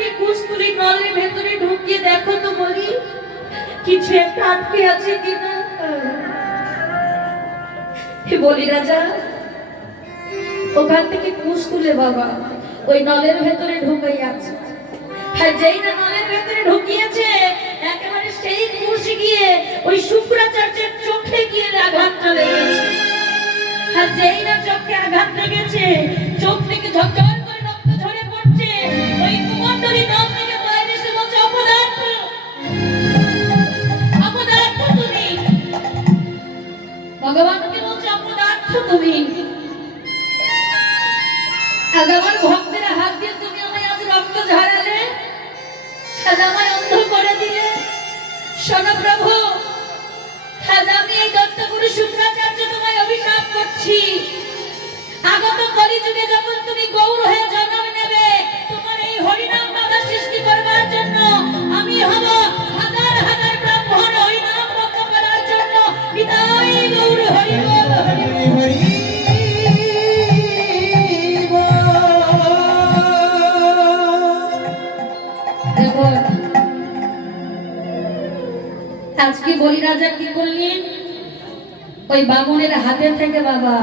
একটি কুস্তুরি নলের ভেতরে ঢুকিয়ে দেখো তো বলি, কিছু একটা আটকে আছে কিনা? বলি রাজা, ওখান থেকে কুশ তুলে বাবা, ওই নলের ভেতরে ঢুকাই আছে আর যেই না নলের ভেতরে ঢুকিয়েছে, একেবারে সেই কুশ গিয়ে ওই শুক্রাচার্যের চোখে গিয়ে আঘাতটা লেগেছে আর যেই না চোখে বলি রাজা কি করলেন? ওই বামুনের হাতে থেকে বাবা,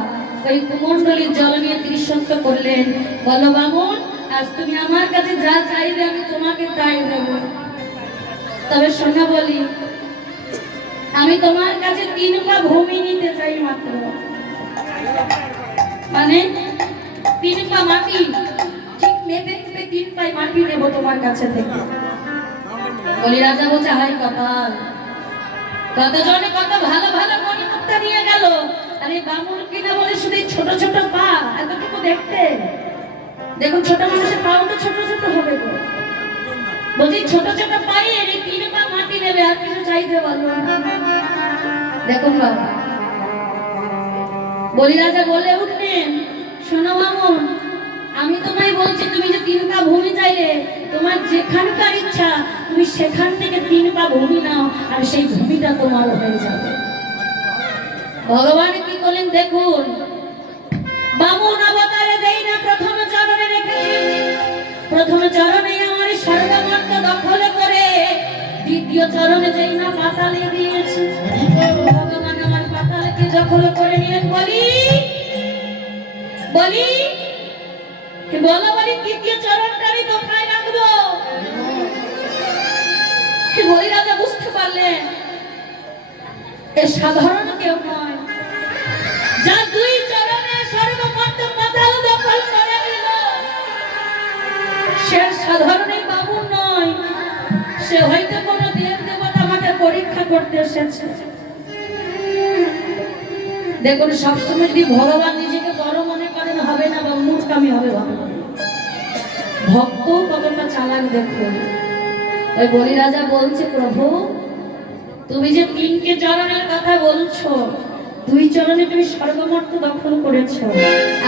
ওই কুমন্ডলীর জল নিয়ে ত্রিসত্য করলেন। বলো বামুন, আজ তুমি আমার কাছে যা চাইবে আমি তোমাকে তাই দেবো। তবে শোনা বলি, আমি তোমার কাছে তিন পা ভূমি নিতে চাই মাত্র। মানে তিন পা মাটি, ঠিক মেপে মেপে তিন পাই মাটি নেব তোমার কাছে থেকে। বলি রাজা বলছে হাই কপাল! কতজনে কত ভালো ভালো মণিমুক্তা নিয়ে গেল। আরে বামুন কিনা বলে শুধু এই ছোট ছোট পা? এতটুকু দেখতে? দেখুন, ছোট মানুষের পাও তো ছোট ছোট হবে গো। বলছি, ছোট ছোট পায়ে এই তিন পা মাটি নেবে, আর কিছু চাইতে না। দেখুন বাবা। বলি রাজা বলে উঠলেন, শোনো মামুন আমি তোমায় বলছি, তুমি যে তিন পা ভূমি চাইলে তোমার যেখানকার ইচ্ছা, তুমি সেখান থেকে তিন পা ভূমি নাও, আর সেই ভূমিটা তোমার হয়ে যাবে। ভগবান কি করলেন দেখুন, বামুন অবতারে দেই না প্রথম চরণে রেখেছেন প্রথম চরণে আমার স্বর্গমর্ত দখল করে, দ্বিতীয় চরণে যেই না পাতালে দিয়েছে, ভগবান আমার পাতালকে দখল করে নিলেন। বলি বলি, বলো বলি, তৃতীয় চরণটা রাজা বুঝতে পারলেন এ সাধারণ কেউ নয়। যা দুই চরণে সর্বমন্ত পাতাল দখল করে নিল। সে সাধারণই বাবু নয়। সে হয়তো কোনো দেব দেবতা আমাকে পরীক্ষা করতে এসেছে। দেখুন, সবসময় যদি ভগবান নিজেকে বড় মনে করেন, হবে না বা মূর্খামি হবে ভগবান। ভক্ত কতটা চালাক দেখুন। ওই বলি রাজা বলছে, প্রভু, তুমি যে তিনকে চরণের কথা বলছো, দুই চরণে তুমি সর্বমর্ত দখল করেছ,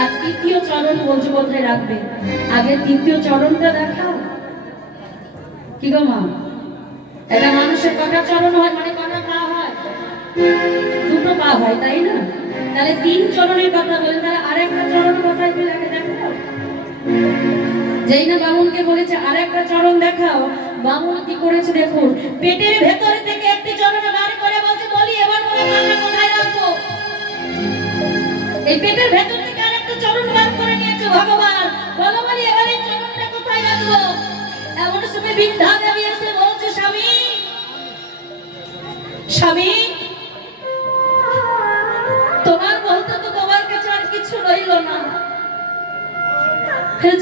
আর তৃতীয় চরণ বলছো রাখবে। আগে তৃতীয় চরণটা দেখাও। কি গো মা? এটা মানুষের কটা চরণ হয় মানে কটা পা হয়? দুটো পা হয়, তাই না? তাহলে তিন চরণের কথা বলে, তাহলে আরেকটা চরণ কোথায় পেলে আগে দেখাও যেই না বামুনকে বলেছে আর একটা চরণ দেখাও। কি করেছে, দেখুন। পেটের ভেতরে থেকে একটি চরণ বার করে বলছে, বলি, এবার বলে মাথা কোথায় রাখব? এই পেটের ভেতর থেকে আরেকটা চরণ বার করে নিয়েছে ভগবান। বলো, বলি, এবার এই চরণটা কোথায় রাখব? এমন সময় বিদ্যা দেবী এসে বলছে, স্বামী স্বামী, তোমার বলতে তো তোমার কাছে আর কিছু রইল না।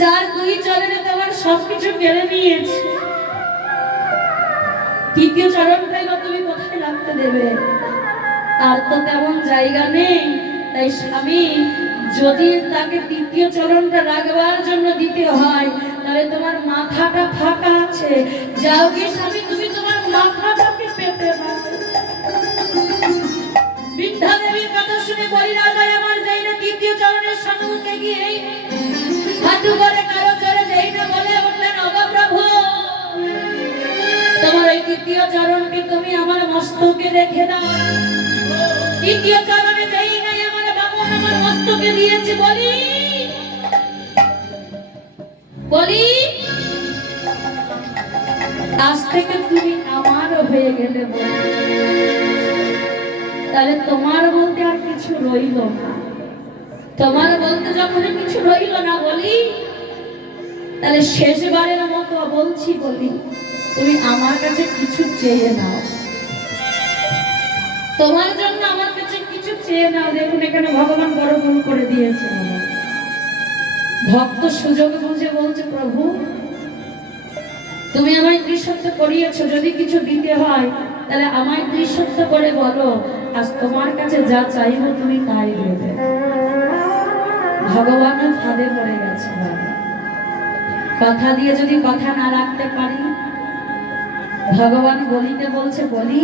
যার দুই চরণে তোমার সবকিছু কেড়ে নিয়েছে। তৃতীয় চরণটাই বা তুমি কোথায় রাখতে দেবে। তার তো তেমন জায়গা নেই। তাই স্বামী, যদি তাকে তৃতীয় চরণটা রাখবার জন্য দিতে হয়, তাহলে তোমার মাথাটা ফাঁকা আছে। যাও কি স্বামী ওই চরণকে তুমি আমার মস্তকে রেখে দাও। তৃতীয় চরণে যাই নাই আমার বাবু আমার মস্তকে দিয়েছে, বলি। বলি। আজ থেকে তুমি আমার হয়ে গেলে। তাহলে তোমার বলতে আর কিছু রইল না। তোমার বলতে যখন কিছু রইল না, বলি। তাহলে শেষবারের মতো বলছি, বলি। তুমি আমার কাছে কিছু চেয়ে নাও। তোমার জন্য আমার কাছে কিছু চেয়ে নাও। দেখুন, এখানে ভগবান বড় ভুল করে দিয়েছে। ভক্ত সুযোগ বুঝে বলছে, প্রভু, তুমি আমায় দৃশ্যত্ব করিয়েছো। যদি কিছু দিতে হয়, তাহলে আমায় দৃশ্যত্ব করে বলো। আজ তোমার কাছে যা চাইব, তুমি তাই দেবে। ভগবানও ফাঁদে পড়ে গেছে। কথা দিয়ে যদি কথা না রাখতে পারি ভগবান বলিতে বলছে, বলি,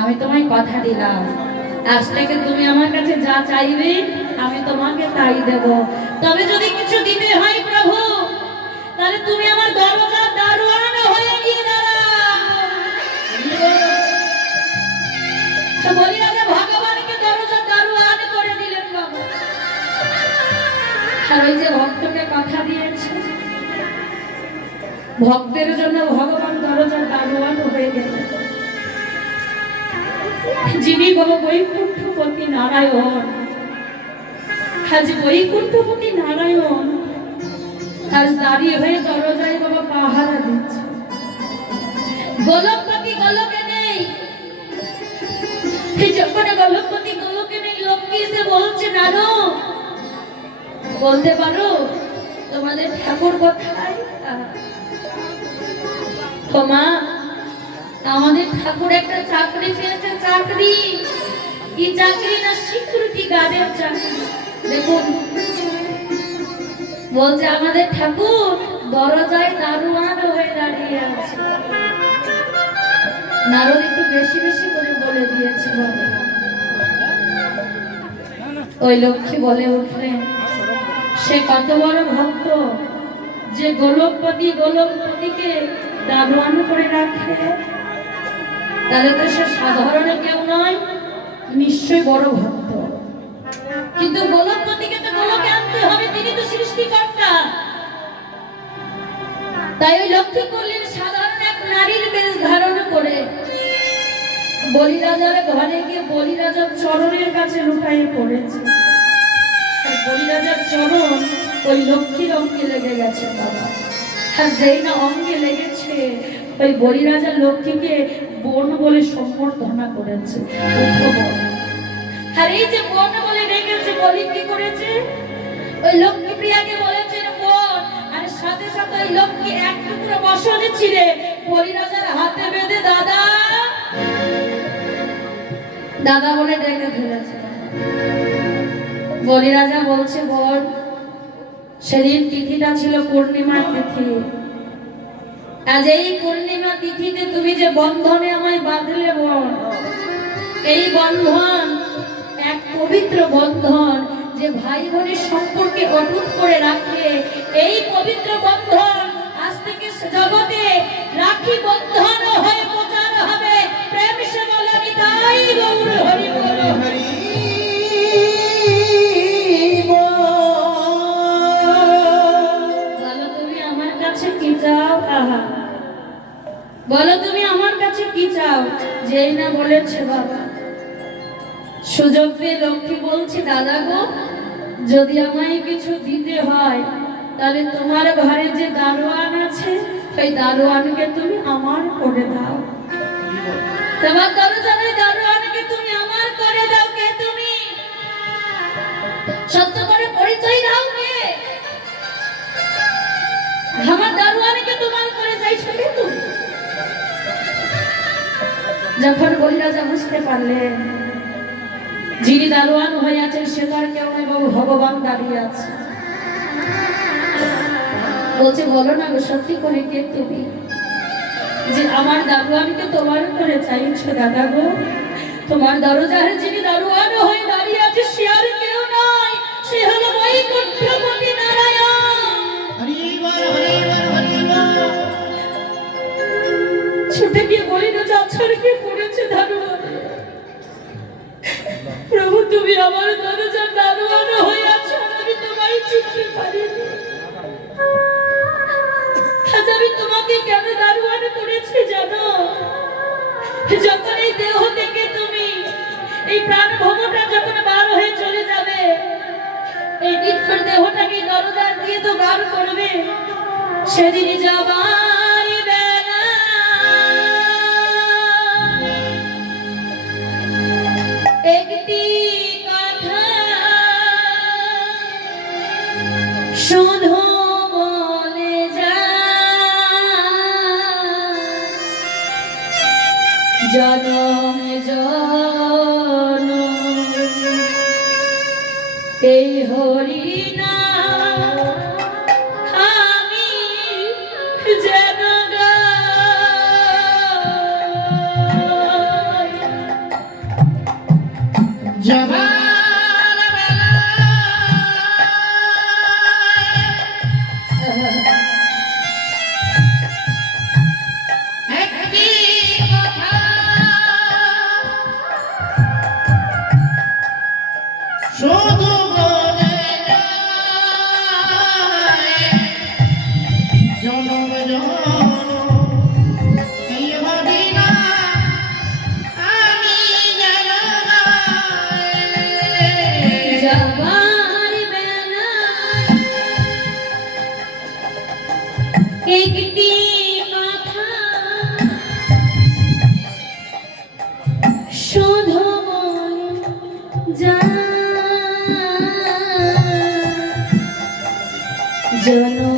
আমি তোমায় কথা দিলাম। আজ থেকে তুমি আমার কাছে যা চাইবে, আমি তোমাকে তাই দেব। তবে যদি কিছু দিতে হয় প্রভু, তাহলে তুমি আমার দরজা দারোয়ান হয়ে গিয়ে দাঁড়াও। বলি ভগবানকে দরজা দারোয়ান করে দিলেন বাবা। আর ওই যে ভক্তের জন্য ভগবান দরজার দারোয়ান হয়ে গেলেন যিনি বাবা বৈকুণ্ঠপতি নারায়ণ, আজ বৈকুণ্ঠপতি নারায়ণ, আজ দাঁড়িয়ে হয়ে দরজায় বাবা পাহারা দিচ্ছে। গোলকপতি গোলকে নেই। যখন গোলকপতি গোলকে নেই লক্ষ্মী এসে বলছে, নারো? বলতে পারো, তোমাদের ঠাকুর কোথায়? ও আমাদের ঠাকুর একটা চাকরি পেয়েছে, চাকরি। কি চাকরি না সিকিউরিটি গার্ডের চাকরি? দেখুন, বলছে, আমাদের ঠাকুর দরজায় দারোয়ান হয়ে দাঁড়িয়ে আছে। নারদ একটু বেশি বেশি করে বলে দিয়েছে বাবা। ওই লক্ষ্মী বলে উঠলেন, সে কত বড় ভক্ত যে গোলকপতি গোলকপতিকে দারোয়ান করে রাখে। তাহলে তো সে সাধারণ কেউ নয় নিশ্চয় বড় ভক্ত। কিন্তু গোলকপতিকে তো গোলকে আনতে হবে, তিনি তো সৃষ্টিকর্তা। তাই ওই লক্ষ্মী করলেন সাধারণ এক নারীর বেশ ধারণ করে। বলিরাজার ঘরে গিয়ে বলিরাজার চরণের কাছে লুকাইয়ে পড়েছে বলিরাজার চরণ ওই লক্ষ্মীর অঙ্গে লেগে গেছে বাবা। আর যেই না অঙ্গে লেগেছে ওই বলিরাজা লক্ষ্মীকে বোন বলে সম্বর্ধনা করেছে। আর এই যে বোন বলে ডেকেছে, বলি কি করেছে? ওই লক্ষ্মী প্রিয়াকে বলেছে বোন আর সাথে সাথে ওই লক্ষ্মী এক টুকরো বসনে ছিলে বলিরাজার হাতে বেঁধে দাদা। দাদা বলে ডেকে ফেলেছে। বলিরাজা বলছে বোন সেদিন তিথিটা ছিল পূর্ণিমার তিথি। আজ এই পূর্ণিমা তিথিতে তুমি যে বন্ধনে আমায় বাঁধলে বোন এই বন্ধন, এক পবিত্র বন্ধন যে ভাই বোনের সম্পর্কে অটুট করে রাখে, এই পবিত্র বন্ধন আজ থেকে জগতে রাখি বন্ধন। বলো তুমি আমার কাছে কি চাও? যেই না বলেছে বাবা। সুযোগ পেয়ে লক্ষ্মী বলছে, দাদা গো, যদি আমায় কিছু দিতে হয়, তাহলে তোমার ঘরে যে দারোয়ান আছে, সেই দারোয়ানকে তুমি আমার করে দাও। তোমার দরজার দারোয়ানকে তুমি আমার করে দাও, কে তুমি? সত্য করে পরিচয় দাও। যখন বলিরাজা বুঝতে পারলেন যিনি দারোয়ান হয়ে আছেন সে তো আর কেউ বাবু ভগবান দাঁড়িয়ে আছে। বলছে বলো না গো সত্যি করে কে তুমি? যে আমার দাদু দারোয়ানকে তোমার করে চাইছো দাদা গো। তোমার দরজার যিনি দারোয়ান হয়ে দাঁড়িয়ে আছে সে আর কেউ নয় সে হলো বৈকুণ্ঠপতি নারায়ণ। ছুটে গিয়ে বলি না যাচ্ছারকে পড়েছে প্রভু, তুমি আমার দারোয়ান আমি তোমায় চিনতে পারি আজ আমি তোমাকে কেন দারোয়ান করেছি জানো? যখন এই দেহ থেকে তুমি এই প্রাণ ভবটা যখন বার হয়ে চলে যাবে, এই দেহটাকে দরজার দিয়ে তো গান করবে। সেদিন যাবা এই হরি না 说多 journal.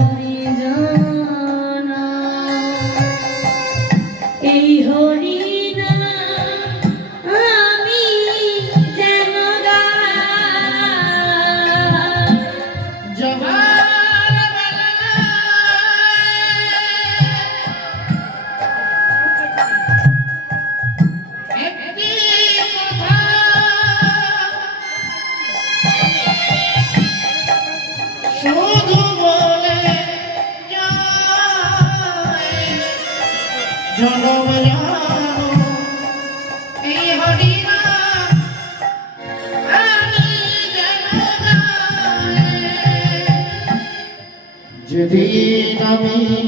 മദീന